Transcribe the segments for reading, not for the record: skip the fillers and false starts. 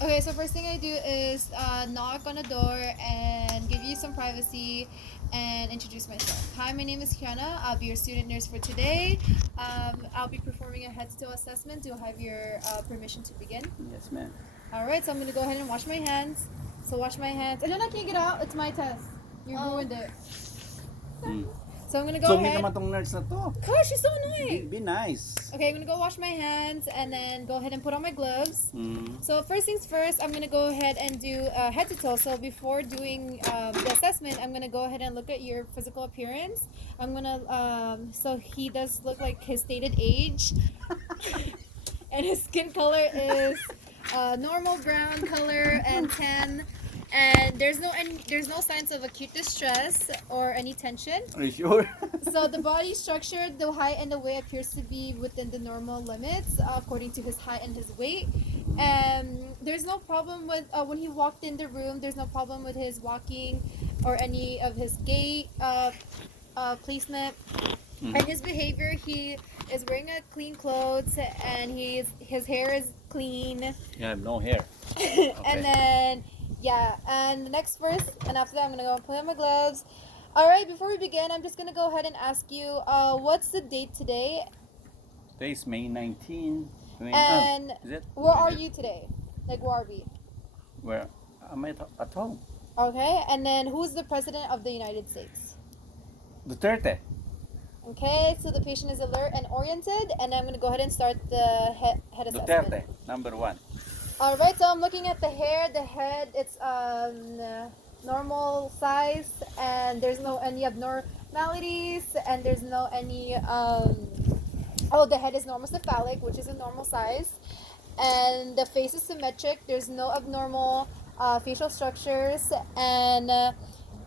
Okay, so first thing I do is knock on the door and give you some privacy and introduce myself. Hi, my name is Keana. I'll be your student nurse for today. I'll be performing a head-to-toe assessment. Do I have your permission to begin? Yes, ma'am. All right, so I'm gonna go ahead and wash my hands. So wash my hands. Elena, can you get out? It's my test. You ruined it. Mm. So I'm gonna go Sungit ahead. naman tong nurse na to. Gosh, she's so Be, annoying. be nice. Okay, I'm gonna go wash my hands and then go ahead and put on my gloves. Mm. So first things first, I'm gonna go ahead and do head to toe. So before doing the assessment, I'm gonna go ahead and look at your physical appearance. I'm gonna so he does look like his stated age, and his skin color is normal brown color and tan. And there's no signs of acute distress or any tension. Are you sure? So the body structure, the height and the weight appears to be within the normal limits according to his height and his weight. And there's no problem with when he walked in the room. There's no problem with his walking or any of his gait placement. Mm. And his behavior, he is wearing a clean clothes and his hair is clean. Yeah, I have no hair. And then and the next verse, and after that I'm gonna go and put on my gloves. All right, before we begin, I'm just gonna go ahead and ask you, what's the date today, Today's May 19. and Is it? where are Is it? you today? Like, where are we? Where? I'm at home. Okay, and then who's the president of the United States? Duterte. Okay, so the patient is alert and oriented, and I'm gonna go ahead and start the head assessment. Duterte, number 1. All right, so I'm looking at the hair. The head, it's normal size, and there's no any abnormalities, and there's no any the head is normal cephalic, which is a normal size, and the face is symmetric. There's no abnormal facial structures, and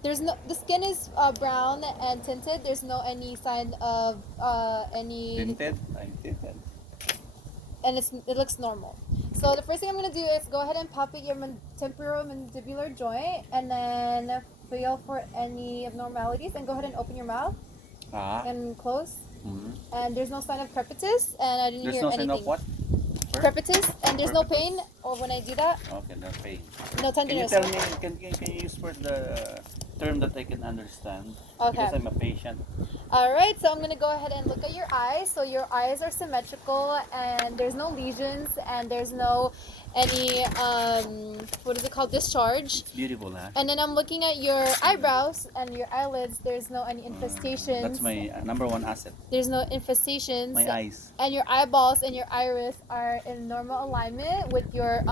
there's no the skin is brown and tinted. There's no any sign of any Tinted? I'm tinted. and it looks normal. So the first thing I'm gonna do is go ahead and palpate your temporomandibular joint, and then feel for any abnormalities, and go ahead and open your mouth Ah. and close. Mm. And there's no sign of crepitus, and I didn't There's hear no anything. sign of what? Crepitus, and there's no pain, or when I do that, Okay, no pain. no Can you tenderness. tell me, can you use for the term that I can understand? Okay. Because I'm a patient. All right, so I'm gonna go ahead and look at your eyes. So your eyes are symmetrical, and there's no lesions, and there's no any what is it called, discharge. It's beautiful, huh? And then I'm looking at your eyebrows and your eyelids. There's no any infestations. That's my number 1 asset. There's no infestations. My eyes. And your eyeballs and your iris are in normal alignment with your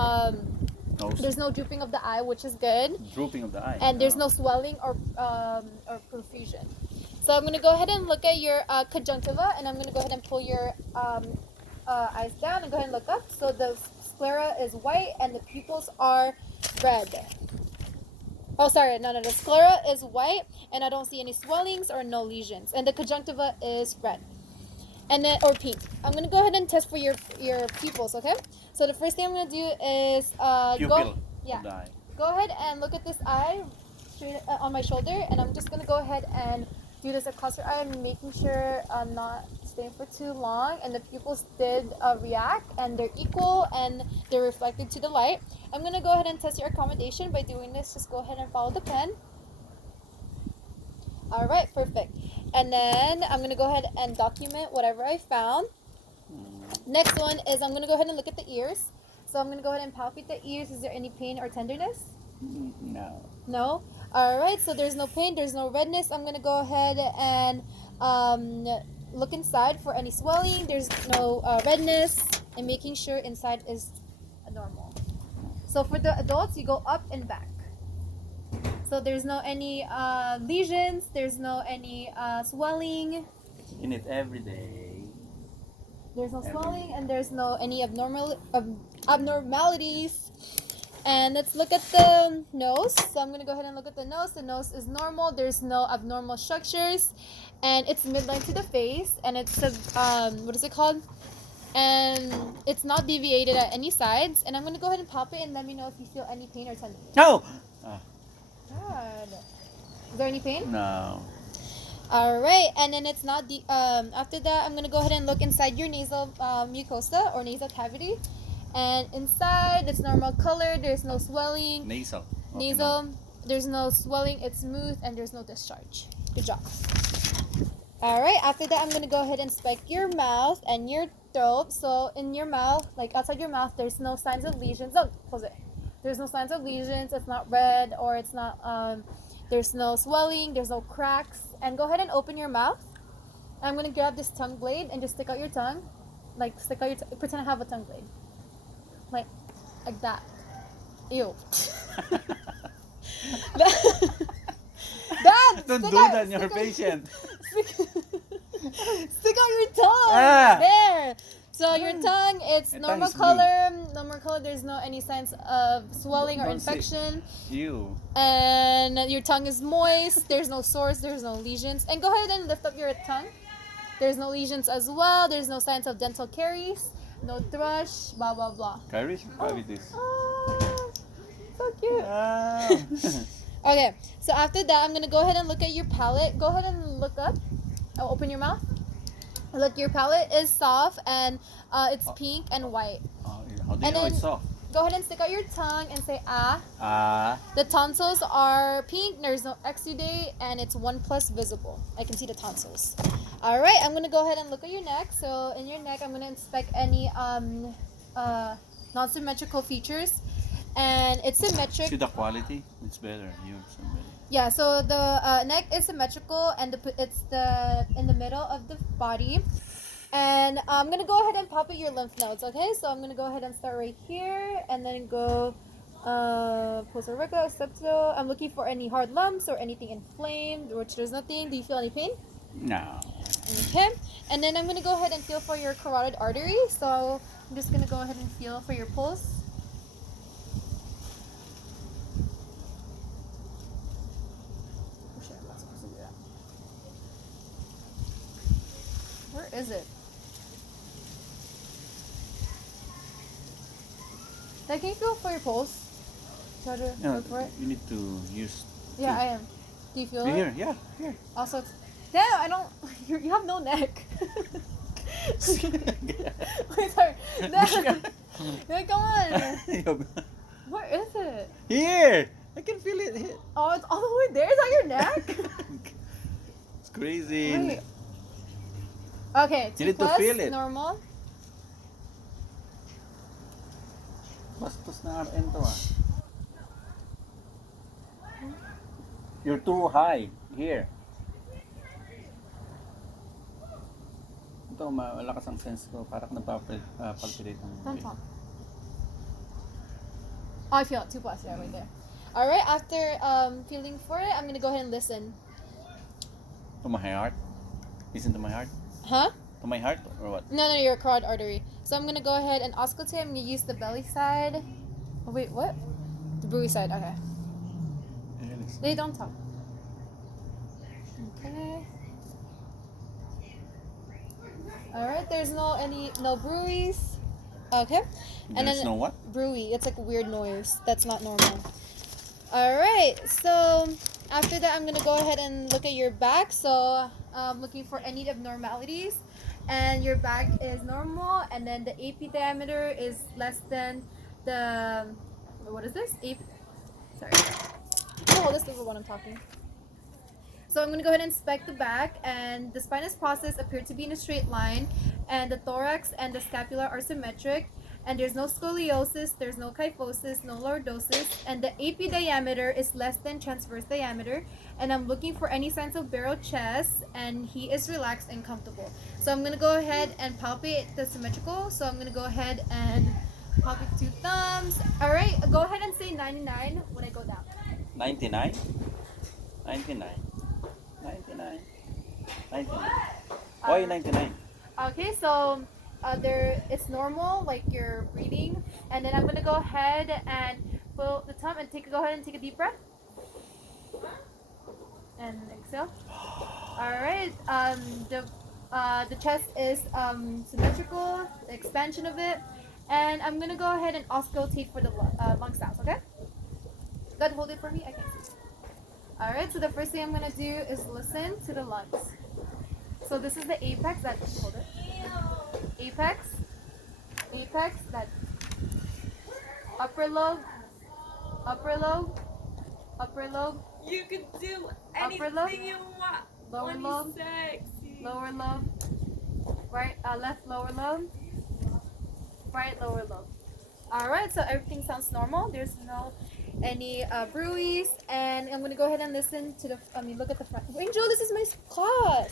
Nose. There's no drooping of the eye, which is good. Drooping of the eye. And there's no swelling or profusion. So I'm gonna go ahead and look at your conjunctiva, and I'm gonna go ahead and pull your eyes down and go ahead and look up. So the sclera is white and the pupils are red. Oh, sorry, no, the sclera is white, and I don't see any swellings or no lesions, and the conjunctiva is red, and then or pink. I'm gonna go ahead and test for your pupils, okay? So the first thing I'm gonna do is Pupil yeah, of the eye. go ahead and look at this eye straight on my shoulder, and I'm just gonna go ahead and do this across your eye, and making sure I'm not staying for too long. And the pupils did react, and they're equal, and they're reflected to the light. I'm gonna go ahead and test your accommodation by doing this. Just go ahead and follow the pen. All right, perfect. And then I'm gonna go ahead and document whatever I found. Next one is I'm gonna go ahead and look at the ears. So I'm gonna go ahead and palpate the ears. Is there any pain or tenderness? No. No? Alright, so there's no pain, there's no redness. I'm gonna go ahead and look inside for any swelling. There's no redness, and making sure inside is normal. So for the adults, you go up and back. So there's no any lesions, there's no any swelling. In it every day. There's no swelling, and there's no any abnormalities. And let's look at the nose. So I'm gonna go ahead and look at the nose. The nose is normal. There's no abnormal structures, and it's midline to the face. And it's a what is it called? And it's not deviated at any sides. And I'm gonna go ahead and palpate and let me know if you feel any pain or tenderness. No. Good. Is there any pain? No. All right, and then it's not the after that I'm gonna go ahead and look inside your nasal mucosa or nasal cavity, And inside, it's normal color. There's no swelling. Nasal. Okay, Nasal, there's no swelling. It's smooth and there's no discharge. Good job. All right. After that, I'm gonna go ahead and inspect your mouth and your throat. So in your mouth, like outside your mouth, there's no signs of lesions. Oh, close it. There's no signs of lesions. It's not red or it's not. There's no swelling. There's no cracks. And go ahead and open your mouth. I'm gonna grab this tongue blade and just stick out your tongue, like stick out your pretend I have a tongue blade, like that. Ew. Dad, Don't stick do out- that in your stick out- patient. Stick out your tongue. Ah. There. So your tongue, it's My normal tongue is blue. color. Normal color. There's no any signs of swelling or Don't say- infection. You. And your tongue is moist. There's no sores. There's no lesions. And go ahead and lift up your tongue. There's no lesions as well. There's no signs of dental caries. No thrush. Blah blah blah. Caries or cavities? Oh, so cute. Ah. Okay, so after that, I'm gonna go ahead and look at your palate. Go ahead and look up. Oh, open your mouth. Look, your palate is soft and it's pink and white. Oh, yeah. How do you And know then- it's soft? Go ahead and stick out your tongue and say ah. Ah. The tonsils are pink. There's no exudate and it's 1+ visible. I can see the tonsils. All right, I'm gonna go ahead and look at your neck. So in your neck, I'm gonna inspect any non-symmetrical features, and it's symmetric. See the quality? It's better. You somebody. Yeah, so the neck is symmetrical and it's in the middle of the body. And I'm going to go ahead and palpate your lymph nodes, okay? So I'm going to go ahead and start right here and then go poster recto, septo. I'm looking for any hard lumps or anything inflamed, which there's nothing. Do you feel any pain? No. Okay. And then I'm going to go ahead and feel for your carotid artery. So I'm just going to go ahead and feel for your pulse. Oh, shit, I'm not supposed to do that. Where is it? Can you feel for your pulse? Try to No, look for it. you need to use. Yeah, I am. Do you feel it? Here, yeah, here. Also, damn, I don't. You have no neck. Wait, sorry. Damn. Like, come on. Where is it? Here! I can feel it. Here. Oh, it's all the way there. Is that your neck? It's crazy. Wait. Okay, You need to 2+, feel it. normal. Bastos na RN to ah. You're too high. Here. Ito, malakas ang sense ko. Parang nagpapalpitate ang Don't talk. Oh, I feel it. 2+, yeah, right there. All right. After feeling for it, I'm gonna go ahead and listen. To my heart. Listen to my heart. Huh? To my heart or what? No, your carotid artery. So I'm gonna go ahead and auscultate. I'm gonna use the belly side. Oh wait, what? The buoy side. Okay. They don't talk. Okay. All right. There's no bruise. Okay. And There's then no what? bruise. It's like a weird noise. That's not normal. All right. So after that, I'm gonna go ahead and look at your back. So I'm looking for any abnormalities. And your back is normal, and then the AP diameter is less than the, what is this? Sorry. Oh, this is the one I'm talking. So I'm going to go ahead and inspect the back, and the spinous process appear to be in a straight line, and the thorax and the scapula are symmetric, and there's no scoliosis, there's no kyphosis, no lordosis, and the AP diameter is less than transverse diameter, and I'm looking for any signs of barrel chest, and he is relaxed and comfortable. So I'm going to go ahead and palpate the symmetrical. So I'm going to go ahead and palpate 2 thumbs. All right, go ahead and say 99 when I go down. 99? 99. 99. 99. Why 99? Okay, so it's normal, like you're breathing, and then I'm gonna go ahead and pull the tongue and go ahead and take a deep breath, and exhale. All right. The chest is symmetrical, the expansion of it, and I'm gonna go ahead and auscultate for the lung sounds. Okay. Go ahead, hold it for me. I can't see. All right. So the first thing I'm gonna do is listen to the lungs. So this is the apex. Hold it. Apex, that upper lobe, upper lobe, upper lobe, You can do Upper lobe, anything you want. lower When lobe, you're sexy. lower lobe, right, left lower lobe, right lower lobe. All right, so everything sounds normal. There's no any bruise, and I'm gonna go ahead and listen to the. Look at the front. Angel, this is my class.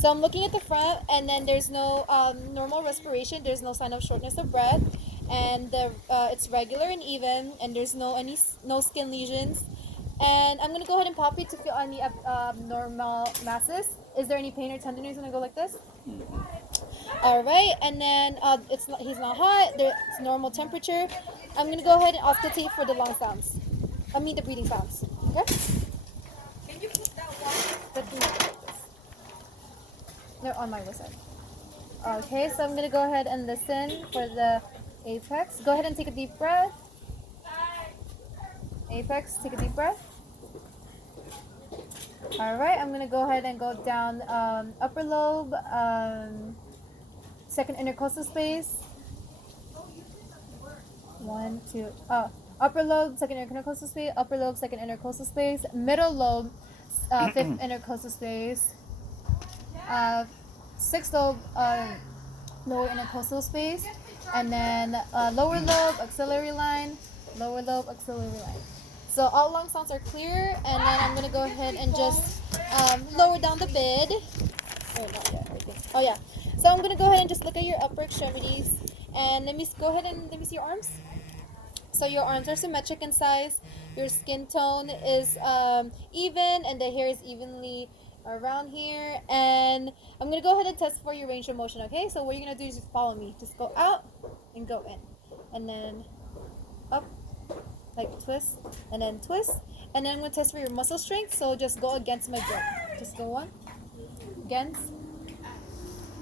So I'm looking at the front, and then there's no normal respiration. There's no sign of shortness of breath, and it's regular and even, and there's no skin lesions. And I'm gonna go ahead and pop it to feel any abnormal masses. Is there any pain or tenderness when I go like this? All right, and then he's not hot. It's normal temperature. I'm gonna go ahead and auscultate for the lung sounds. The breathing sounds. Okay. Can you put that one? But do not like this. They're on my side. Okay, so I'm gonna go ahead and listen for the apex. Go ahead and take a deep breath. Apex, take a deep breath. All right, I'm gonna go ahead and go down upper lobe, second intercostal space. 1, 2. Upper lobe, second intercostal space. Upper lobe, second intercostal space. Middle lobe, fifth intercostal space. Sixth lobe, lower intercostal space. And then lower lobe, axillary line. Lower lobe, axillary line. So all lung sounds are clear, and then I'm gonna go ahead and just lower down the bed. Oh, not yet, I think. Oh yeah. So I'm gonna go ahead and just look at your upper extremities, and let me see your arms. So your arms are symmetric in size. Your skin tone is even, and the hair is evenly around here. And I'm gonna go ahead and test for your range of motion. Okay. So what you're gonna do is just follow me. Just go out and go in, and then up. Like twist, and then twist, and then I'm gonna test for your muscle strength. So just go against my grip. Just go on, against.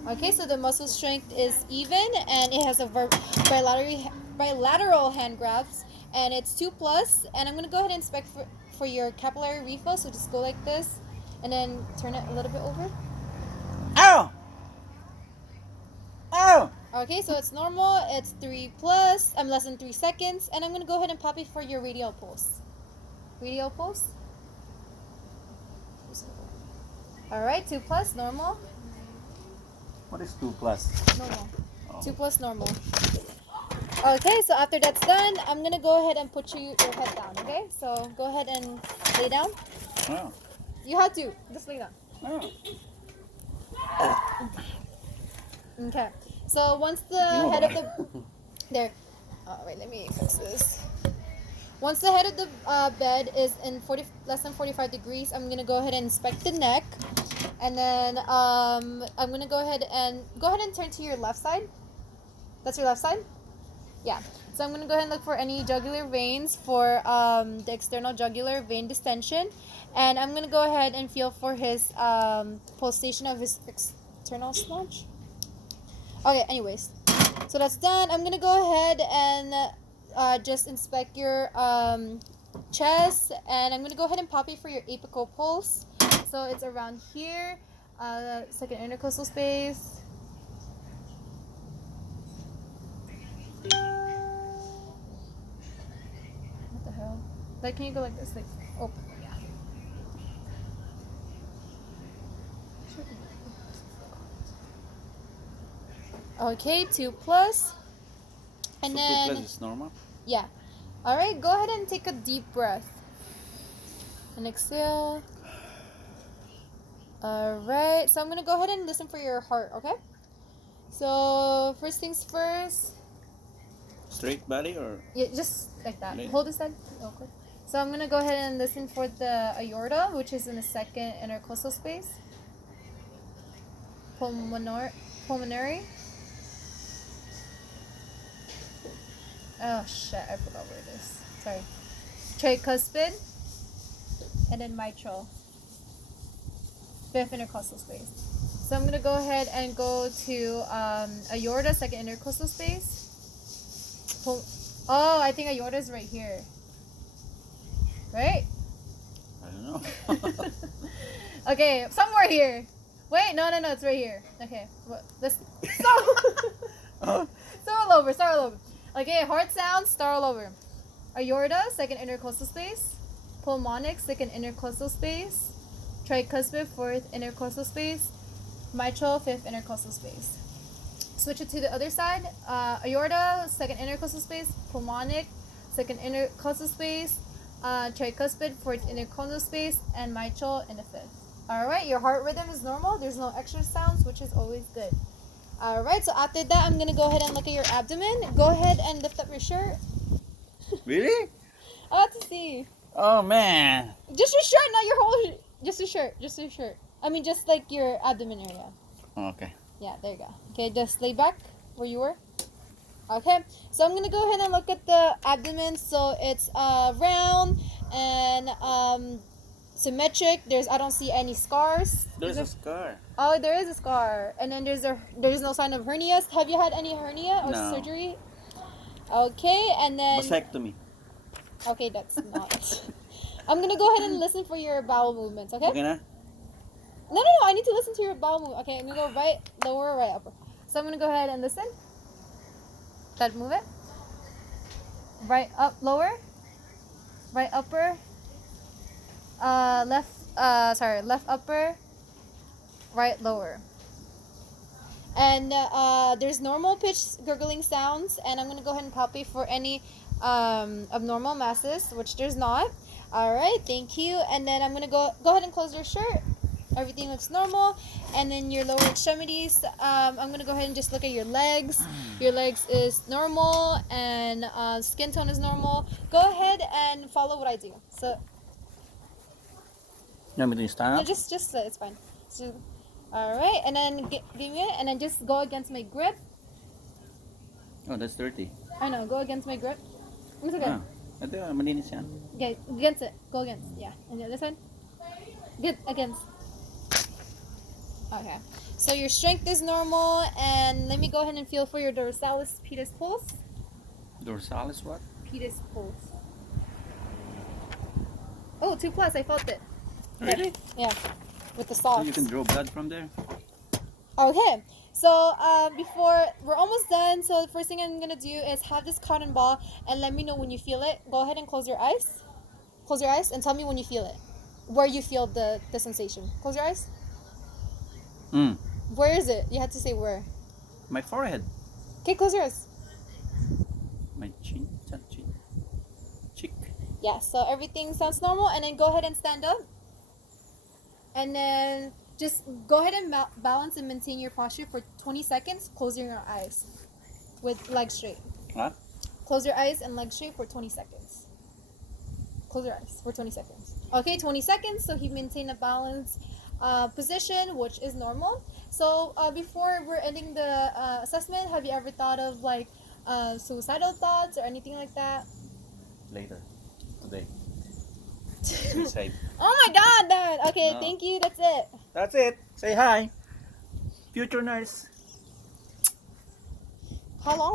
Okay, so the muscle strength is even, and it has a bilateral hand grabs, and it's 2+. And I'm gonna go ahead and inspect for your capillary refill. So just go like this, and then turn it a little bit over. Ow! Ow! Okay, so it's normal. It's 3+. I'm less than 3 seconds, and I'm gonna go ahead and pop it for your radial pulse. Radial pulse. All right, 2+, normal. What is 2+? Normal. Oh. 2+ normal. Okay, so after that's done, I'm gonna go ahead and put your head down. Okay, so go ahead and lay down. Oh. You have to just lay down. Oh. Okay. So once the head of the there. All right, let me fix this. Once the head of the bed is in less than 45 degrees, I'm gonna go ahead and inspect the neck, and then I'm gonna go ahead and turn to your left side. That's your left side. Yeah. So I'm gonna go ahead and look for any jugular veins for the external jugular vein distension, and I'm gonna go ahead and feel for his pulsation of his external sludge. Okay, anyways, so that's done. I'm gonna go ahead and just inspect your chest, and I'm gonna go ahead and pop it for your apical pulse. So it's around here, second intercostal space. What the hell? Like, can you go like this? Like, oh, yeah. Okay, 2+. And so then 2+ is normal? yeah. All right, go ahead and take a deep breath. And exhale. All right, so I'm going to go ahead and listen for your heart, okay? So, first things first. Straight body or? Yeah, just like that. Lay. Hold this side. Okay. So, I'm going to go ahead and listen for the aorta, which is in the second intercostal space. Pulmonary. Oh shit, I forgot where it is. Sorry. Tricuspid. And then mitral. Fifth intercostal space. So I'm gonna go ahead and go to aorta, second intercostal space. Oh, I think aorta is right here. Right? I don't know. Okay, somewhere here. Wait, no, it's right here. Okay, let's start all over. Okay, heart sounds, start all over. Aorta, second intercostal space. Pulmonic, second intercostal space. Tricuspid, fourth intercostal space. Mitral, fifth intercostal space. Switch it to the other side. Aorta, second intercostal space. Pulmonic, second intercostal space. Tricuspid, fourth intercostal space. And mitral in the fifth. Alright, your heart rhythm is normal. There's no extra sounds, which is always good. Alright, so after that, I'm going to go ahead and look at your abdomen. Go ahead and lift up your shirt. Really? I want to see. Oh man. Just your shirt, not your whole. Just your shirt. Just your shirt. I mean, just like your abdomen area. Okay. Yeah, there you go. Okay, just lay back where you were. Okay, so I'm gonna go ahead and look at the abdomen. So it's round and symmetric. I don't see any scars. There's a scar. Oh, there is a scar, and then there's no sign of hernias. Have you had any hernia or No. surgery? Okay, and then Vasectomy. okay, that's not. I'm gonna go ahead and listen for your bowel movements. Okay. Okay na? No. I need to listen to your bowel movement. Okay, I'm gonna go right, lower, right, upper. So I'm gonna go ahead and listen. Try to move it. Right up, lower. Right upper. Left upper. Right lower. And there's normal pitch gurgling sounds, and I'm gonna go ahead and palpate for any abnormal masses, which there's not. All right, thank you. And then I'm gonna go ahead and close your shirt. Everything looks normal. And then your lower extremities, I'm gonna go ahead and just look at your legs. Your legs is normal, and skin tone is normal. Go ahead and follow what I do. So You want me to stand no, up? just it's fine. So, all right, and then give me it, and then just go against my grip. Oh, that's dirty. I know, go against my grip. It's okay. Ah. Ito, malinis yan. Okay, against it. Go against. Yeah. And the other side. Good. Against. Okay. So your strength is normal, and let me go ahead and feel for your dorsalis pedis pulse. Dorsalis what? Pedis pulse. Oh, 2+. I felt it. Really? Yeah. With the So socks. you can draw blood from there? Okay, so before we're almost done, so the first thing I'm gonna do is have this cotton ball and let me know when you feel it. Go ahead and close your eyes. Close your eyes and tell me when you feel it. Where you feel the sensation. Close your eyes. Where is it? You have to say where. My forehead. Okay, close your eyes. My chin. Chin. Cheek. Yeah, so everything sounds normal, and then go ahead and stand up. And then just go ahead and balance and maintain your posture for 20 seconds, closing your eyes with legs straight. What? Close your eyes and legs straight for 20 seconds. Close your eyes for 20 seconds. Okay, 20 seconds, so he maintained a balanced position, which is normal. So before we're ending the assessment, have you ever thought of like suicidal thoughts or anything like that? Later. Today. Suicide. Oh my god, Dad! Okay, No. thank you, that's it. That's it. Say hi. Future nurse. How long?